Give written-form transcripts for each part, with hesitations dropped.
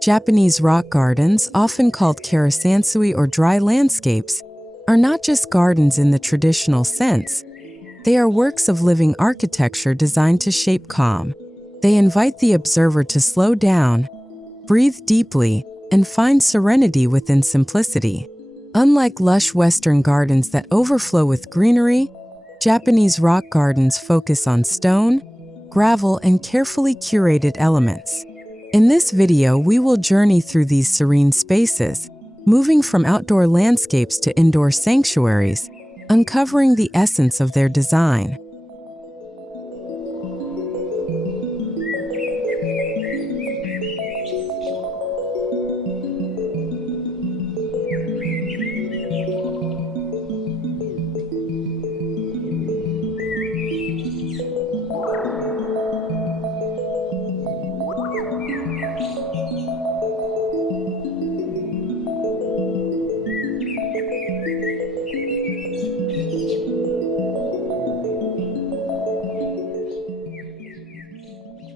Japanese rock gardens, often called karesansui or dry landscapes, are not just gardens in the traditional sense. They are works of living architecture designed to shape calm. They invite the observer to slow down, breathe deeply, and find serenity within simplicity. Unlike lush Western gardens that overflow with greenery, Japanese rock gardens focus on stone, gravel, and carefully curated elements. In this video, we will journey through these serene spaces, moving from outdoor landscapes to indoor sanctuaries, uncovering the essence of their design.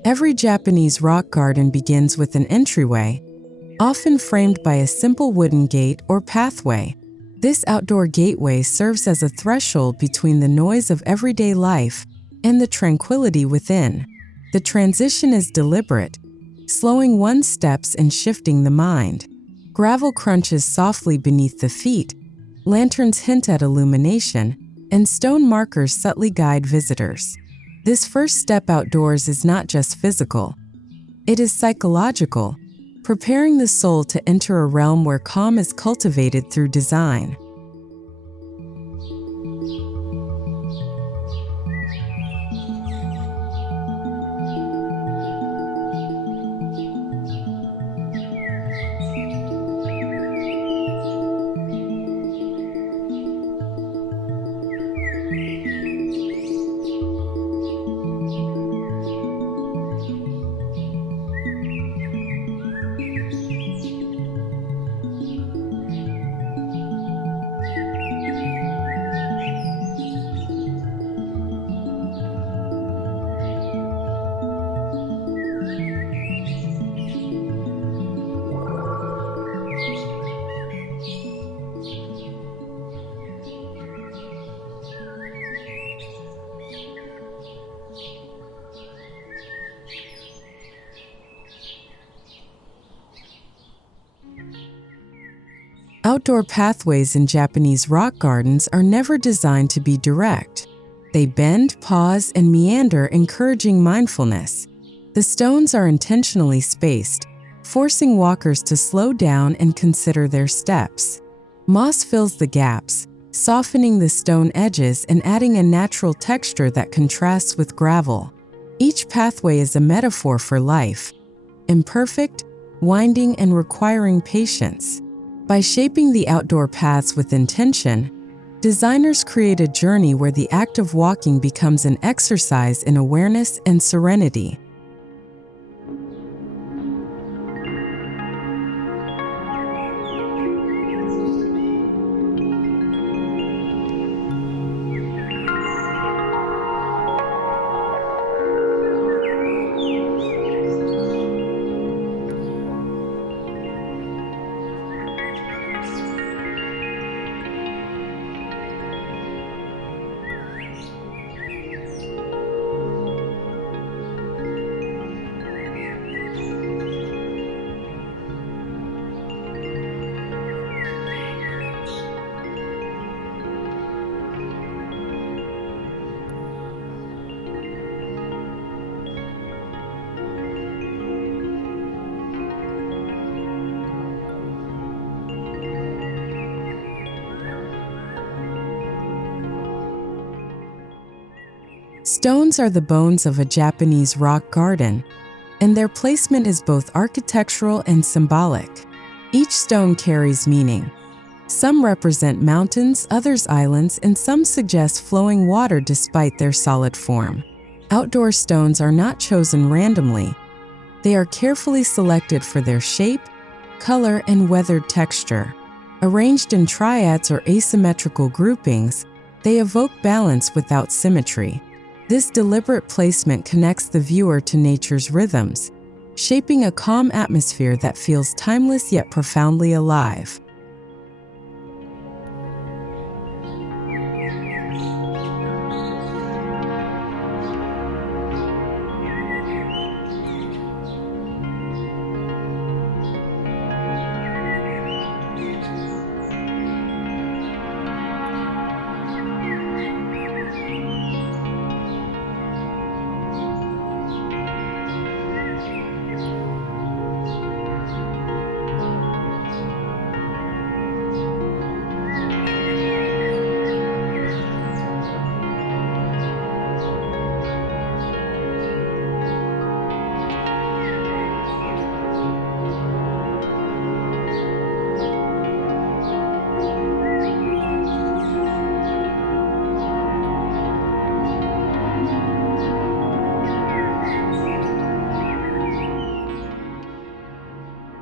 Every Japanese rock garden begins with an entryway, often framed by a simple wooden gate or pathway. This outdoor gateway serves as a threshold between the noise of everyday life and the tranquility within. The transition is deliberate, slowing one's steps and shifting the mind. Gravel crunches softly beneath the feet, lanterns hint at illumination, and stone markers subtly guide visitors. This first step outdoors is not just physical. It is psychological, preparing the soul to enter a realm where calm is cultivated through design. Outdoor pathways in Japanese rock gardens are never designed to be direct. They bend, pause, and meander, encouraging mindfulness. The stones are intentionally spaced, forcing walkers to slow down and consider their steps. Moss fills the gaps, softening the stone edges and adding a natural texture that contrasts with gravel. Each pathway is a metaphor for life, imperfect, winding, and requiring patience. By shaping the outdoor paths with intention, designers create a journey where the act of walking becomes an exercise in awareness and serenity. Stones are the bones of a Japanese rock garden, and their placement is both architectural and symbolic. Each stone carries meaning. Some represent mountains, others islands, and some suggest flowing water despite their solid form. Outdoor stones are not chosen randomly. They are carefully selected for their shape, color, and weathered texture. Arranged in triads or asymmetrical groupings, they evoke balance without symmetry. This deliberate placement connects the viewer to nature's rhythms, shaping a calm atmosphere that feels timeless yet profoundly alive.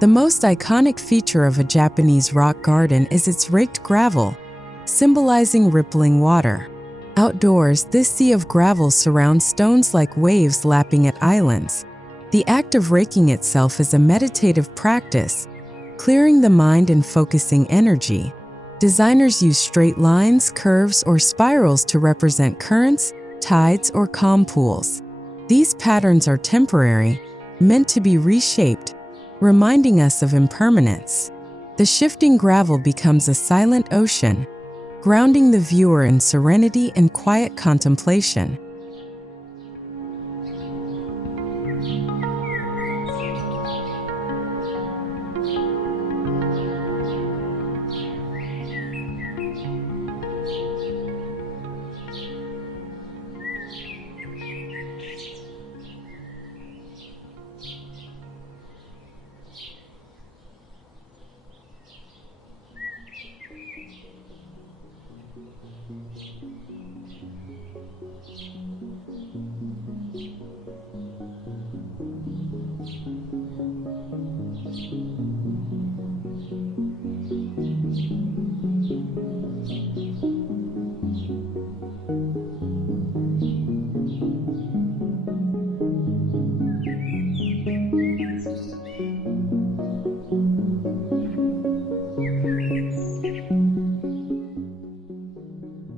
The most iconic feature of a Japanese rock garden is its raked gravel, symbolizing rippling water. Outdoors, this sea of gravel surrounds stones like waves lapping at islands. The act of raking itself is a meditative practice, clearing the mind and focusing energy. Designers use straight lines, curves, or spirals to represent currents, tides, or calm pools. These patterns are temporary, meant to be reshaped, reminding us of impermanence. The shifting gravel becomes a silent ocean, grounding the viewer in serenity and quiet contemplation.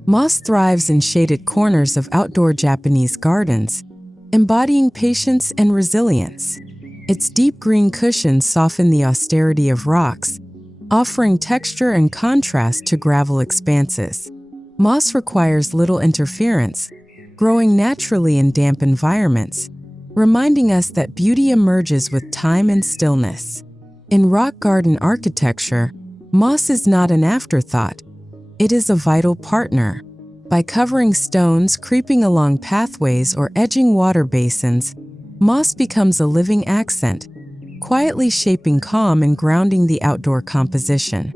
Moss thrives in shaded corners of outdoor Japanese gardens, embodying patience and resilience. Its deep green cushions soften the austerity of rocks, offering texture and contrast to gravel expanses. Moss requires little interference, growing naturally in damp environments, reminding us that beauty emerges with time and stillness. In rock garden architecture, moss is not an afterthought. It is a vital partner. By covering stones, creeping along pathways, or edging water basins, moss becomes a living accent, quietly shaping calm and grounding the outdoor composition.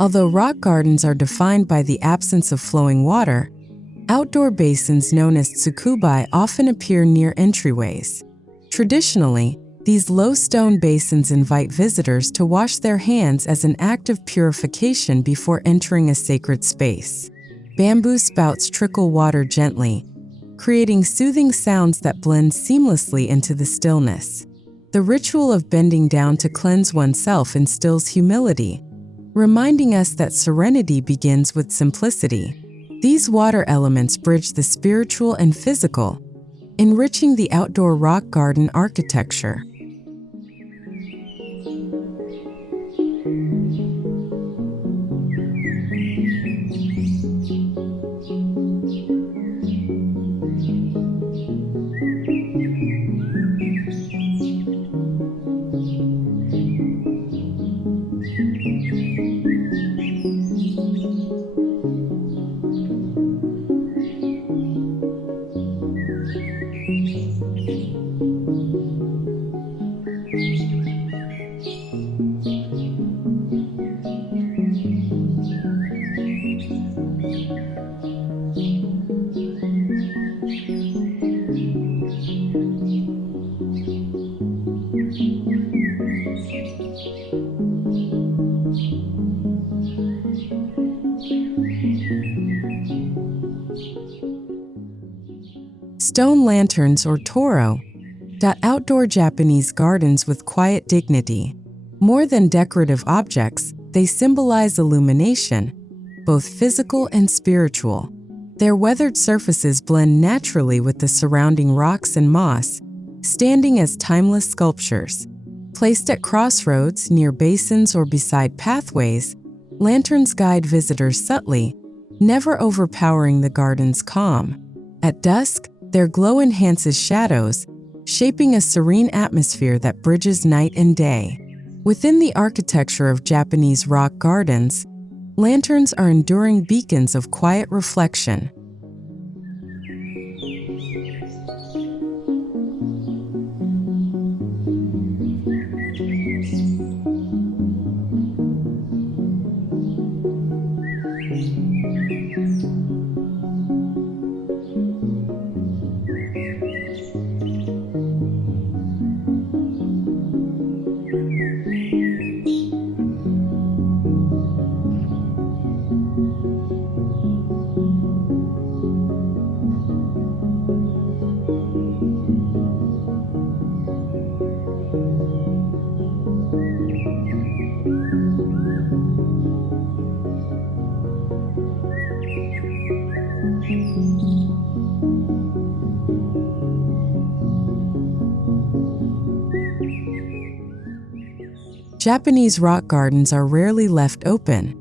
Although rock gardens are defined by the absence of flowing water, outdoor basins known as tsukubai often appear near entryways. Traditionally, these low stone basins invite visitors to wash their hands as an act of purification before entering a sacred space. Bamboo spouts trickle water gently, creating soothing sounds that blend seamlessly into the stillness. The ritual of bending down to cleanse oneself instills humility, reminding us that serenity begins with simplicity. These water elements bridge the spiritual and physical, enriching the outdoor rock garden architecture. Stone lanterns, or toro, dot outdoor Japanese gardens with quiet dignity. More than decorative objects, they symbolize illumination, both physical and spiritual. Their weathered surfaces blend naturally with the surrounding rocks and moss, standing as timeless sculptures. Placed at crossroads, near basins, or beside pathways, lanterns guide visitors subtly, never overpowering the garden's calm. At dusk, their glow enhances shadows, shaping a serene atmosphere that bridges night and day. Within the architecture of Japanese rock gardens, lanterns are enduring beacons of quiet reflection. Japanese rock gardens are rarely left open.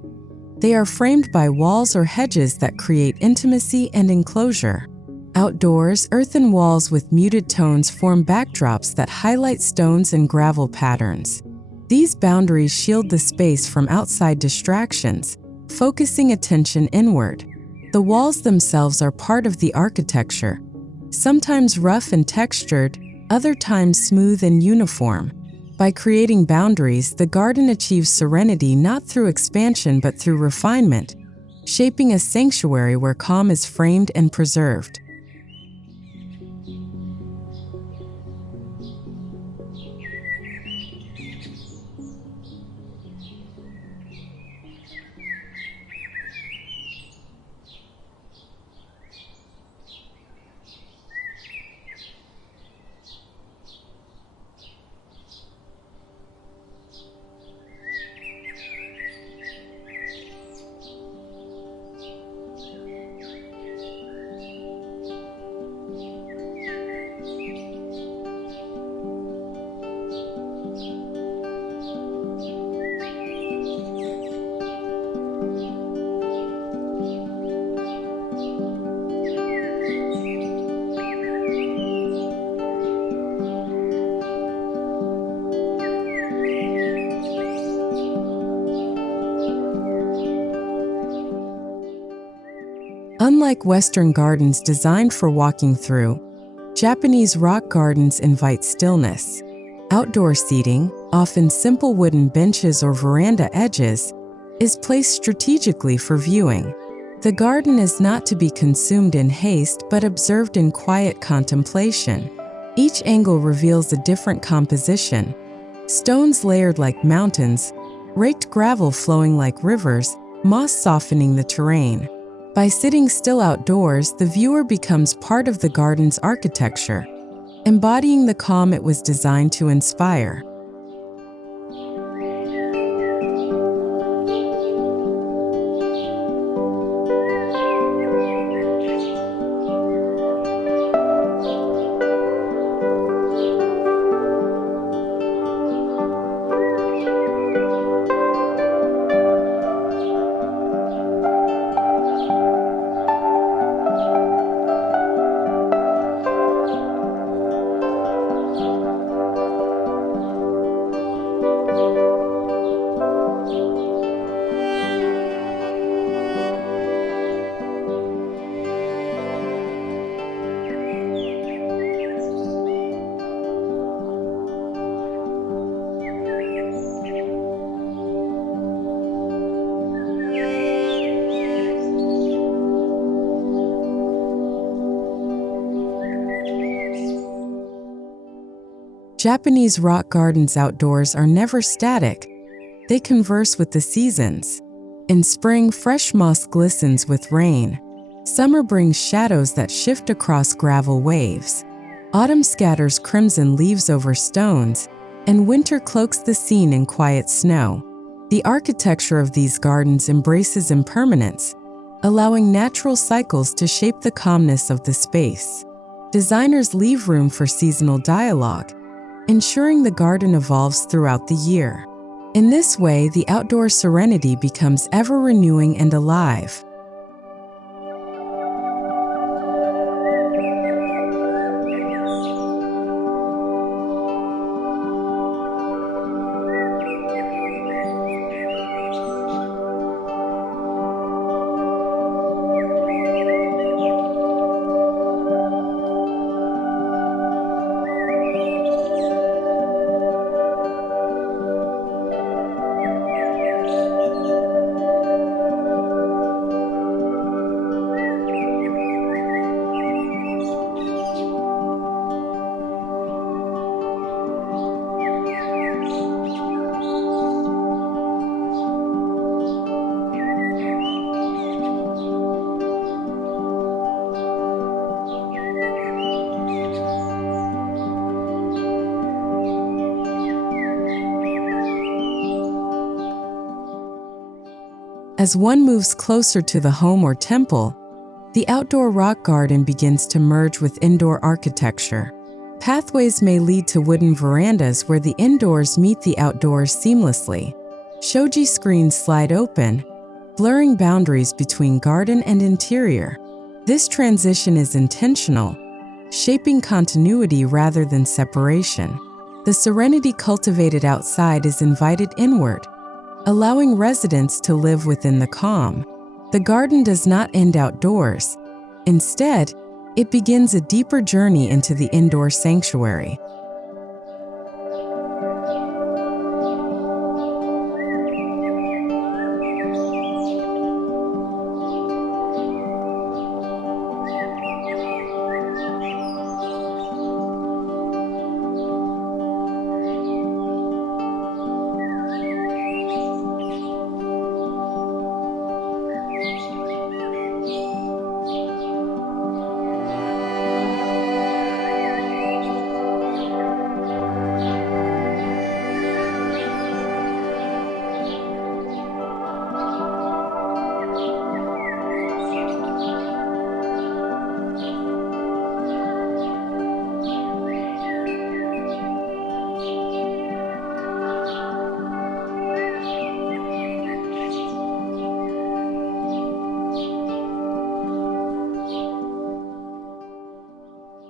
They are framed by walls or hedges that create intimacy and enclosure. Outdoors, earthen walls with muted tones form backdrops that highlight stones and gravel patterns. These boundaries shield the space from outside distractions, focusing attention inward. The walls themselves are part of the architecture, sometimes rough and textured, other times smooth and uniform. By creating boundaries, the garden achieves serenity not through expansion but through refinement, shaping a sanctuary where calm is framed and preserved. Unlike Western gardens designed for walking through, Japanese rock gardens invite stillness. Outdoor seating, often simple wooden benches or veranda edges, is placed strategically for viewing. The garden is not to be consumed in haste but observed in quiet contemplation. Each angle reveals a different composition: stones layered like mountains, raked gravel flowing like rivers, moss softening the terrain. By sitting still outdoors, the viewer becomes part of the garden's architecture, embodying the calm it was designed to inspire. Japanese rock gardens outdoors are never static. They converse with the seasons. In spring, fresh moss glistens with rain. Summer brings shadows that shift across gravel waves. Autumn scatters crimson leaves over stones, and winter cloaks the scene in quiet snow. The architecture of these gardens embraces impermanence, allowing natural cycles to shape the calmness of the space. Designers leave room for seasonal dialogue, ensuring the garden evolves throughout the year. In this way, the outdoor serenity becomes ever-renewing and alive. As one moves closer to the home or temple, the outdoor rock garden begins to merge with indoor architecture. Pathways may lead to wooden verandas where the indoors meet the outdoors seamlessly. Shoji screens slide open, blurring boundaries between garden and interior. This transition is intentional, shaping continuity rather than separation. The serenity cultivated outside is invited inward, allowing residents to live within the calm. The garden does not end outdoors. Instead, it begins a deeper journey into the indoor sanctuary.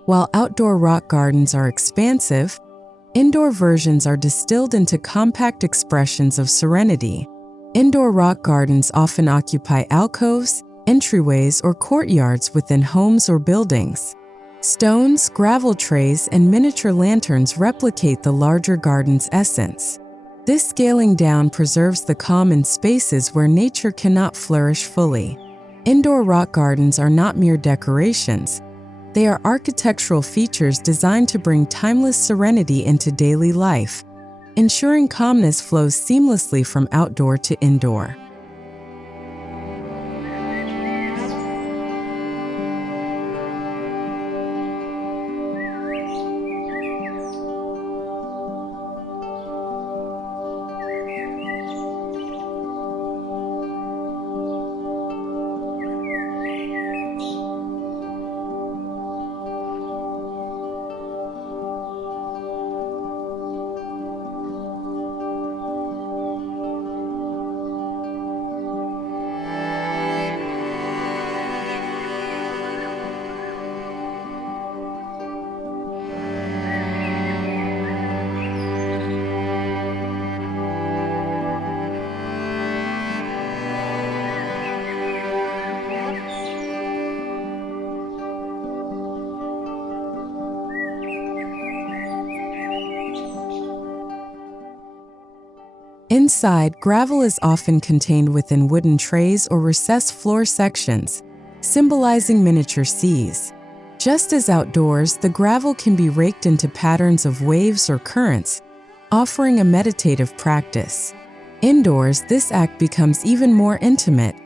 While outdoor rock gardens are expansive, indoor versions are distilled into compact expressions of serenity. Indoor rock gardens often occupy alcoves, entryways, or courtyards within homes or buildings. Stones, gravel trays, and miniature lanterns replicate the larger garden's essence. This scaling down preserves the calm in spaces where nature cannot flourish fully. Indoor rock gardens are not mere decorations. They are architectural features designed to bring timeless serenity into daily life, ensuring calmness flows seamlessly from outdoor to indoor. Inside, gravel is often contained within wooden trays or recessed floor sections, symbolizing miniature seas. Just as outdoors, the gravel can be raked into patterns of waves or currents, offering a meditative practice. Indoors, this act becomes even more intimate,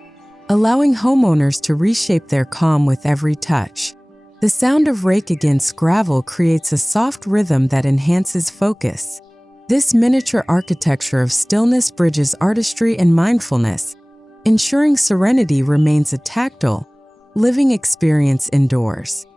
allowing homeowners to reshape their calm with every touch. The sound of rake against gravel creates a soft rhythm that enhances focus. This miniature architecture of stillness bridges artistry and mindfulness, ensuring serenity remains a tactile, living experience indoors.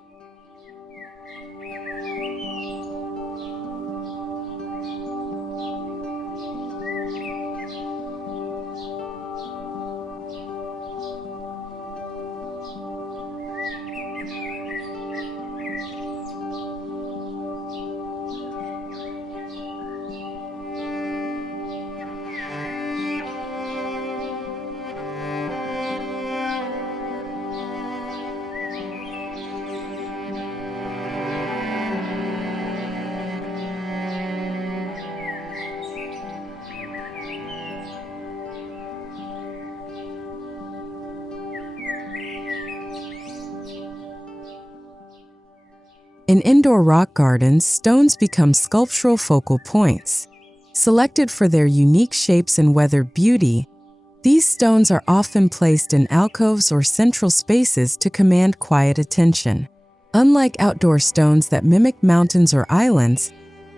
In indoor rock gardens, stones become sculptural focal points. Selected for their unique shapes and weathered beauty, these stones are often placed in alcoves or central spaces to command quiet attention. Unlike outdoor stones that mimic mountains or islands,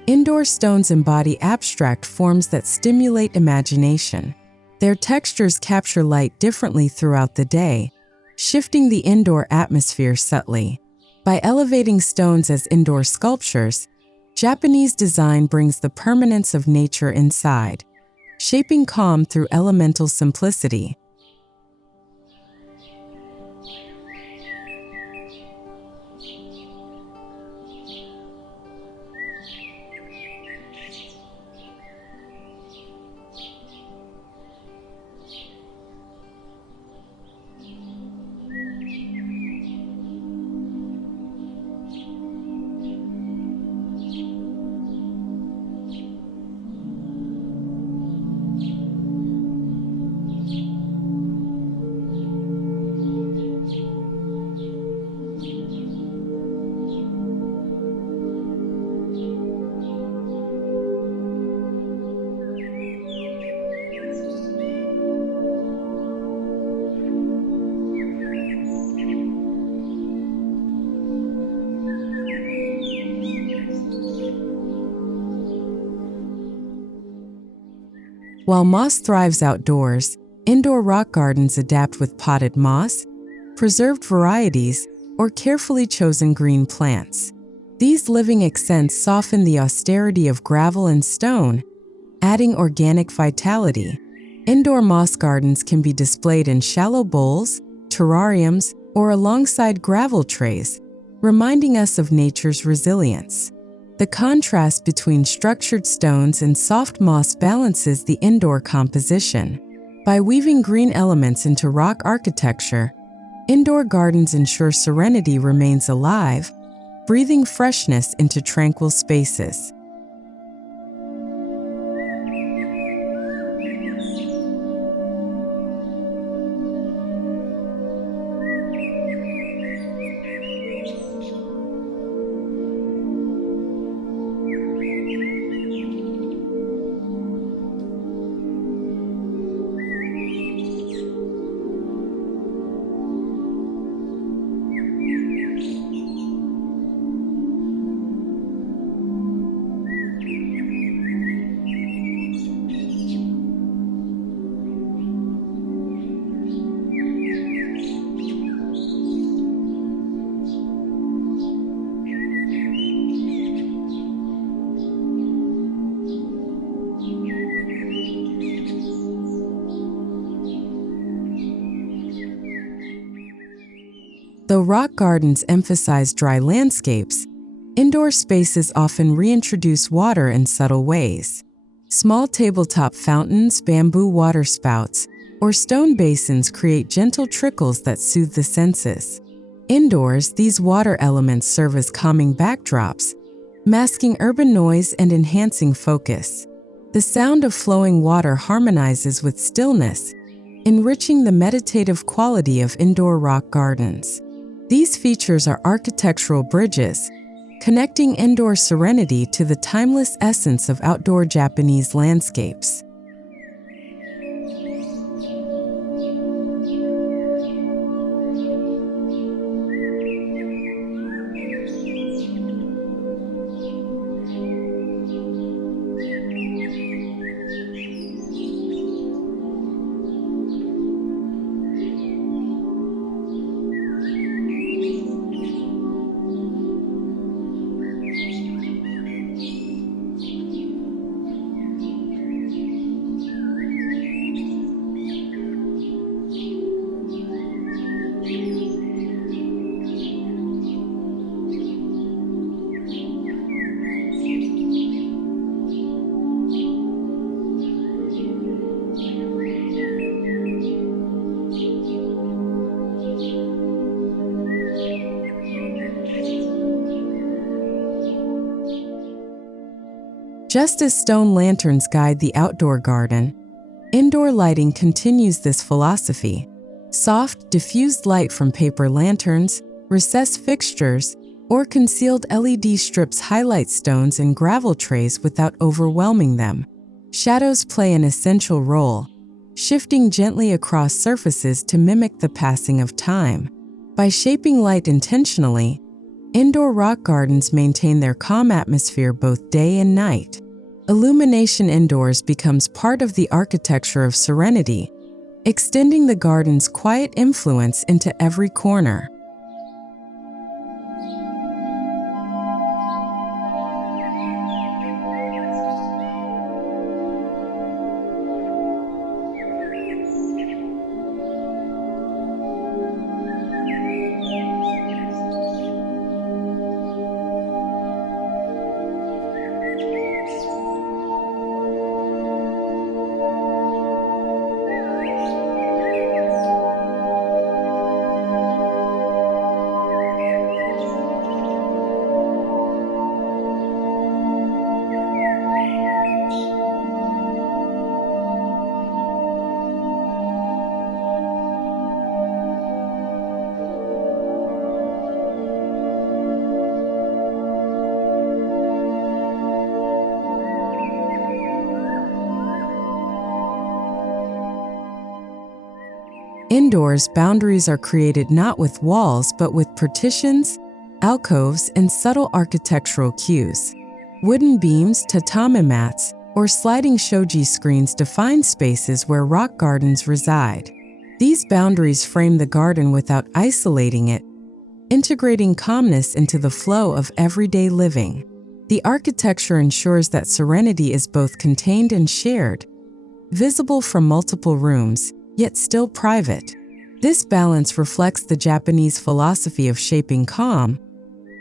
indoor stones embody abstract forms that stimulate imagination. Their textures capture light differently throughout the day, shifting the indoor atmosphere subtly. By elevating stones as indoor sculptures, Japanese design brings the permanence of nature inside, shaping calm through elemental simplicity. While moss thrives outdoors, indoor rock gardens adapt with potted moss, preserved varieties, or carefully chosen green plants. These living accents soften the austerity of gravel and stone, adding organic vitality. Indoor moss gardens can be displayed in shallow bowls, terrariums, or alongside gravel trays, reminding us of nature's resilience. The contrast between structured stones and soft moss balances the indoor composition. By weaving green elements into rock architecture, indoor gardens ensure serenity remains alive, breathing freshness into tranquil spaces. Though rock gardens emphasize dry landscapes, indoor spaces often reintroduce water in subtle ways. Small tabletop fountains, bamboo water spouts, or stone basins create gentle trickles that soothe the senses. Indoors, these water elements serve as calming backdrops, masking urban noise and enhancing focus. The sound of flowing water harmonizes with stillness, enriching the meditative quality of indoor rock gardens. These features are architectural bridges, connecting indoor serenity to the timeless essence of outdoor Japanese landscapes. Just as stone lanterns guide the outdoor garden, indoor lighting continues this philosophy. Soft, diffused light from paper lanterns, recessed fixtures, or concealed LED strips highlight stones and gravel trays without overwhelming them. Shadows play an essential role, shifting gently across surfaces to mimic the passing of time. By shaping light intentionally, indoor rock gardens maintain their calm atmosphere both day and night. Illumination indoors becomes part of the architecture of serenity, extending the garden's quiet influence into every corner. Indoors, boundaries are created not with walls but with partitions, alcoves, and subtle architectural cues. Wooden beams, tatami mats, or sliding shoji screens define spaces where rock gardens reside. These boundaries frame the garden without isolating it, integrating calmness into the flow of everyday living. The architecture ensures that serenity is both contained and shared, visible from multiple rooms, yet still private. This balance reflects the Japanese philosophy of shaping calm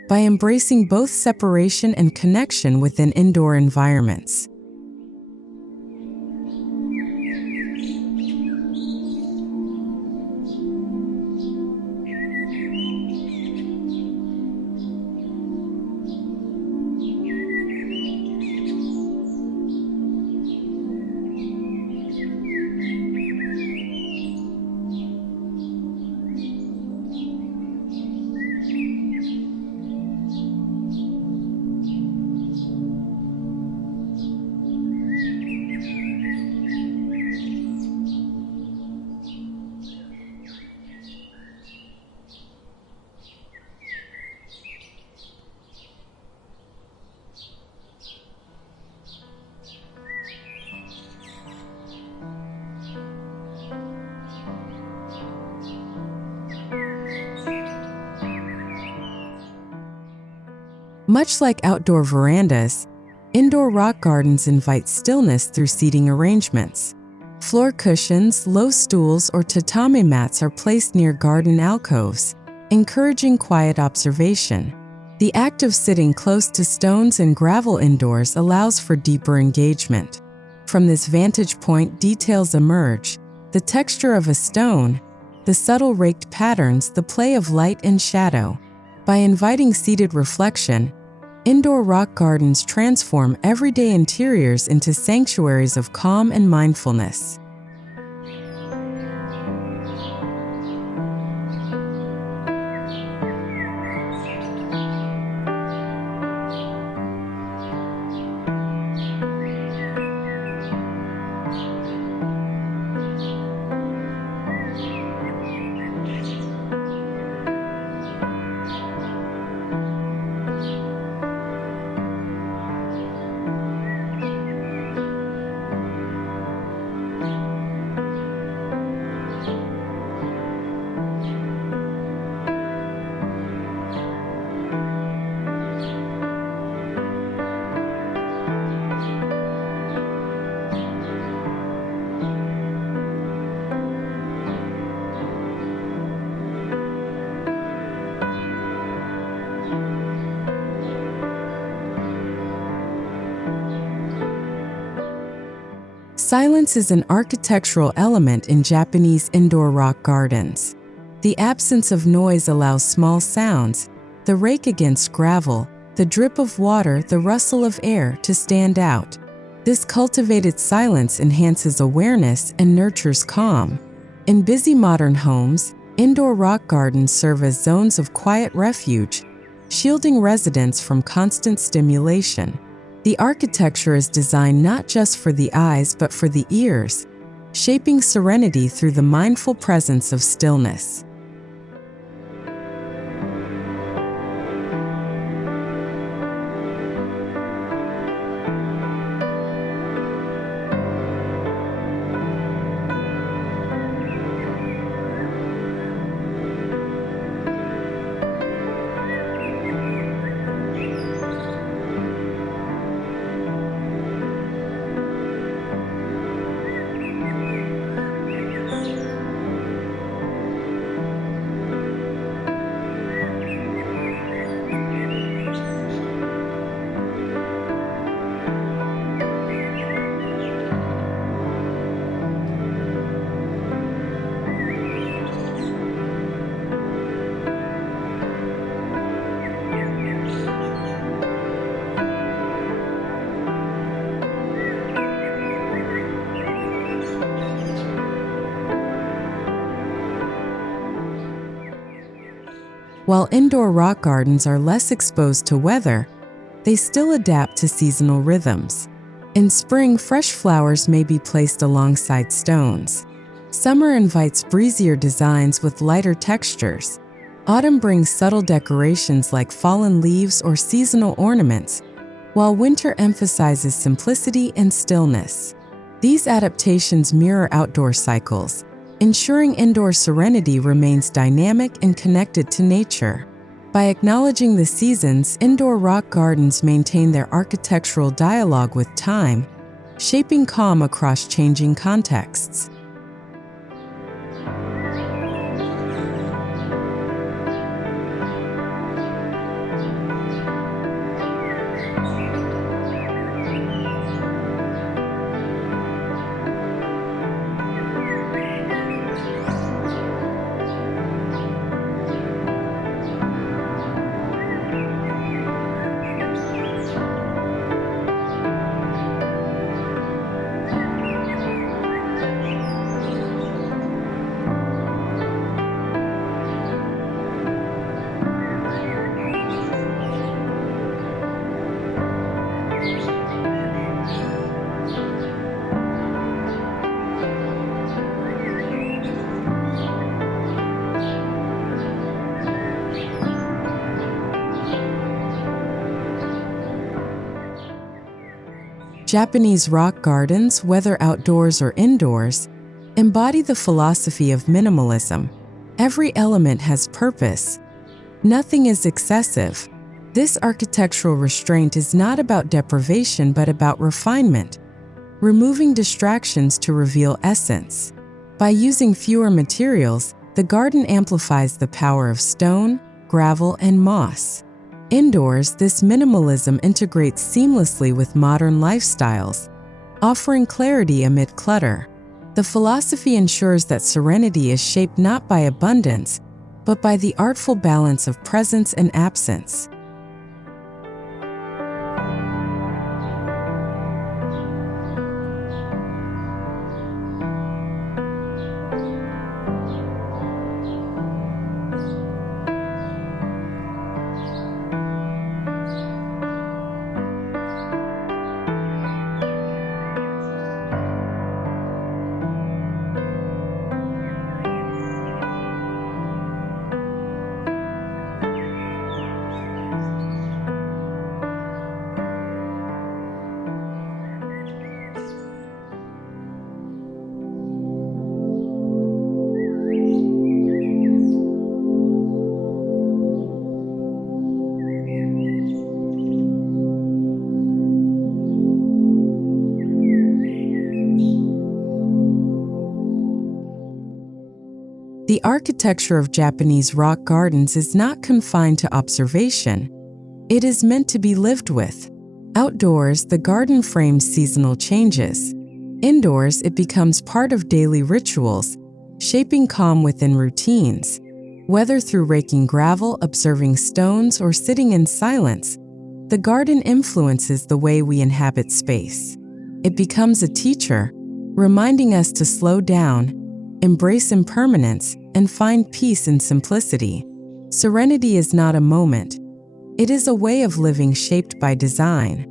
by embracing both separation and connection within indoor environments. Much like outdoor verandas, indoor rock gardens invite stillness through seating arrangements. Floor cushions, low stools, or tatami mats are placed near garden alcoves, encouraging quiet observation. The act of sitting close to stones and gravel indoors allows for deeper engagement. From this vantage point, details emerge: the texture of a stone, the subtle raked patterns, the play of light and shadow. By inviting seated reflection, indoor rock gardens transform everyday interiors into sanctuaries of calm and mindfulness. Silence is an architectural element in Japanese indoor rock gardens. The absence of noise allows small sounds, the rake against gravel, the drip of water, the rustle of air to stand out. This cultivated silence enhances awareness and nurtures calm. In busy modern homes, indoor rock gardens serve as zones of quiet refuge, shielding residents from constant stimulation. The architecture is designed not just for the eyes but for the ears, shaping serenity through the mindful presence of stillness. While indoor rock gardens are less exposed to weather, they still adapt to seasonal rhythms. In spring, fresh flowers may be placed alongside stones. Summer invites breezier designs with lighter textures. Autumn brings subtle decorations like fallen leaves or seasonal ornaments, while winter emphasizes simplicity and stillness. These adaptations mirror outdoor cycles, ensuring indoor serenity remains dynamic and connected to nature. By acknowledging the seasons, indoor rock gardens maintain their architectural dialogue with time, shaping calm across changing contexts. Japanese rock gardens, whether outdoors or indoors, embody the philosophy of minimalism. Every element has purpose. Nothing is excessive. This architectural restraint is not about deprivation but about refinement, removing distractions to reveal essence. By using fewer materials, the garden amplifies the power of stone, gravel, and moss. Indoors, this minimalism integrates seamlessly with modern lifestyles, offering clarity amid clutter. The philosophy ensures that serenity is shaped not by abundance, but by the artful balance of presence and absence. The architecture of Japanese rock gardens is not confined to observation. It is meant to be lived with. Outdoors, the garden frames seasonal changes. Indoors, it becomes part of daily rituals, shaping calm within routines. Whether through raking gravel, observing stones, or sitting in silence, the garden influences the way we inhabit space. It becomes a teacher, reminding us to slow down, embrace impermanence, and find peace in simplicity. Serenity is not a moment. It is a way of living shaped by design.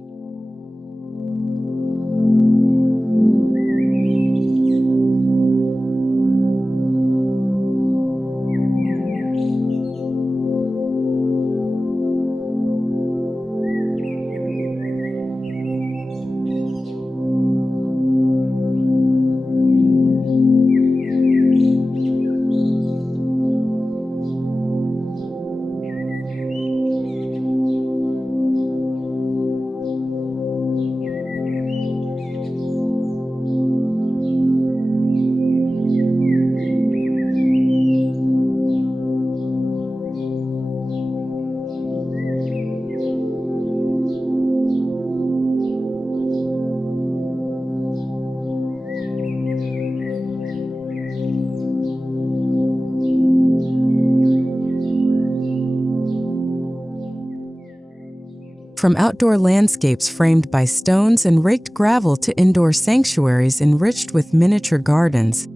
From outdoor landscapes framed by stones and raked gravel to indoor sanctuaries enriched with miniature gardens,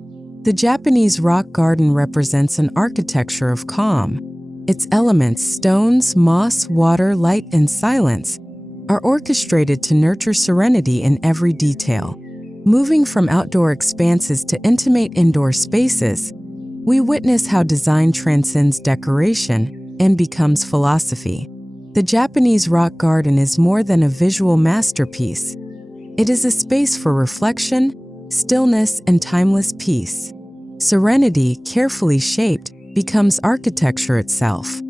the Japanese rock garden represents an architecture of calm. Its elements, stones, moss, water, light, and silence, are orchestrated to nurture serenity in every detail. Moving from outdoor expanses to intimate indoor spaces, we witness how design transcends decoration and becomes philosophy. The Japanese rock garden is more than a visual masterpiece. It is a space for reflection, stillness, and timeless peace. Serenity, carefully shaped, becomes architecture itself.